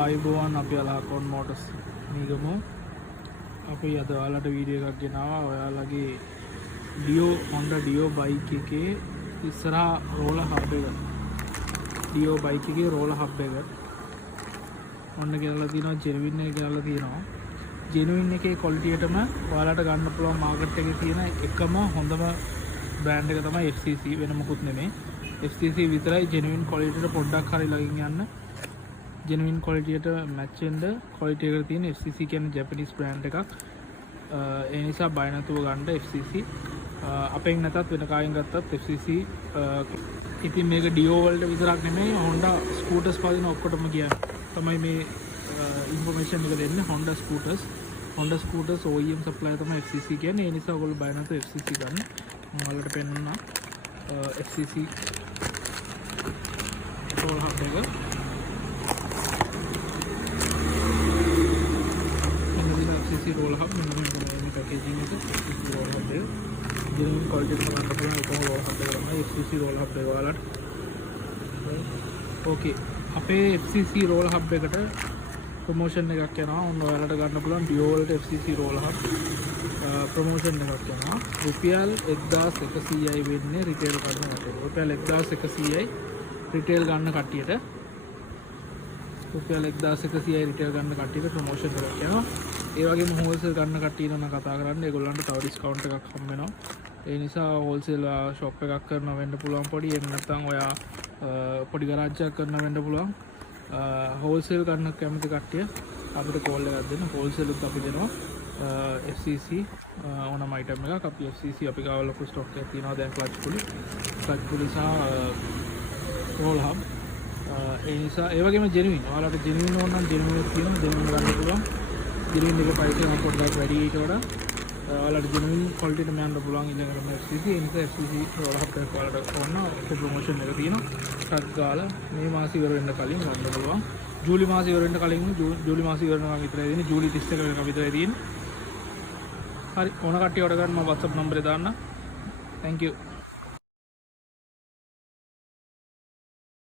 ආයිබෝවන් අපි අලහකොන් මෝටර්ස් මීගමු. අපි අද ඔයාලට වීඩියෝ එකක් ගෙනාවා. ඔයාලගේ Honda Dio බයික් එකේ ඉස්සරහා රෝලර් හබ් එක. Dio බයික් එකේ රෝලර් හබ් එක. ඔන්න ගෙනල්ලා තියෙනවා, ජෙනුවින් එක ගෙනල්ලා තියෙනවා. ජෙනුවින් එකේ ක්වොලිටියටම ඔයාලට ගන්න පුළුවන් මාකට් එකේ තියෙන එකම හොඳම බ්‍රෑන්ඩ් එක තමයි FCC, වෙන මොකුත් නෙමෙයි. FCC විතරයි ජෙනුවින් ක්වොලිටියට පොඩ්ඩක් හරි ළඟින් යන්න. ජෙනුවින් ක්වොලිටියට මැච් වෙන්න ක්වොලිටි එකට තියෙන FCC කියන්නේ ජැපනීස් බ්‍රෑන්ඩ් එකක්. ඒ නිසා බය නැතුව ගන්න FCC. අපෙන් නැතත් වෙන කායෙන් ගත්තත් FCC. ඉතින් මේක Dio වලට විතරක් නෙමෙයි, Honda scooters පදින ඔක්කොටම කියන්නේ තමයි මේ ඉන්ෆර්මේෂන් එක දෙන්නේ. Honda scooters OEM supplier තමයි FCC කියන්නේ. ඒ නිසා ඔයගොල්ලෝ බය නැතුව FCC ගන්න. මම ඔයාලට පෙන්නන්නම් FCC roll hub එක. FCC roll hub මෙන්න මේ පැකේජින් එක. FCC roll hub එක ජෙනුවින් ක්වොලිටි එක ගන්න පුළුවන් එකම roll hub එක තමයි FCC roll hub එක ඔයාලට. ඕකේ, අපේ FCC roll hub එකට ප්‍රොමෝෂන් එකක් යනවා. ඔන්න ඔයාලට ගන්න පුළුවන් Dio වලට FCC roll hub ප්‍රොමෝෂන් එකක් යනවා. රුපියල් 1100යි වෙන්නේ රිටේල් ගන්න කට්ටියට. රුපියල් 1100යි රිටේල් ගන්න කට්ටියට. රුපියල් 1100යි රිටේල් ගන්න කට්ටියට ප්‍රොමෝෂන් එකක් යනවා. ඒ වගේම හෝල්සේල් ගන්න කට්ටිය නම් කතා කරන්න, ඒගොල්ලන්ට තව ඩිස්කවුන්ට් එකක් හම්බ වෙනවා. ඒ නිසා හෝල්සේල් ෂොප් එකක් කරනවා වෙන්න පුළුවන් පොඩි. එහෙම නැත්නම් ඔයා පොඩි ගරාජ් එකක් කරනවා වෙන්න පුළුවන්. හෝල්සේල් ගන්න කැමති කට්ටිය අපිට කෝල් එකක් දෙන්න. හෝල්සේල් උත් අපි දෙනවා. FCC ඕනම අයිටම් එකක් අපි FCC අපි ගාව ලොකු ස්ටොක් එකක් තියෙනවා දැන්. ක්ලච් පුලි සහ roll hub. ඒ නිසා ඒ වගේම ජෙනුවින්, ඔයාලට ජෙනුවින් ඕන නම් ජෙනුවින් එකක් තියෙනවා, ජෙනුවින් ගන්න පුළුවන්. ජෙනුවින් එක ප්‍රයිස් එක පොඩ්ඩක් වැඩි ඊට වඩා. ඔයාලට ජෙනුවින් ක්වොලිටියට යන්න පුළුවන් ඊළඟට FCC. ඒ නිසා FCC roll hub එක ඔයාලට ඕන ප්‍රොමෝෂන් එක තියෙනවා. ටක් ගාලා මේ මාසෙ ඉවර වෙන්න කලින් ගන්න පුළුවන්. ජූලි මාසෙ ඉවර වෙන්න කලින් ජූලි මාසෙ ඉවර වෙනවා විතරයි දෙන්නේ. ජූලි 31 වෙනිදා විතරයි තියෙන්නේ. හරි, ඕන කට්ටිය ඔඩර් ගන්න මම WhatsApp නම්බරේ දාන්න. Thank you.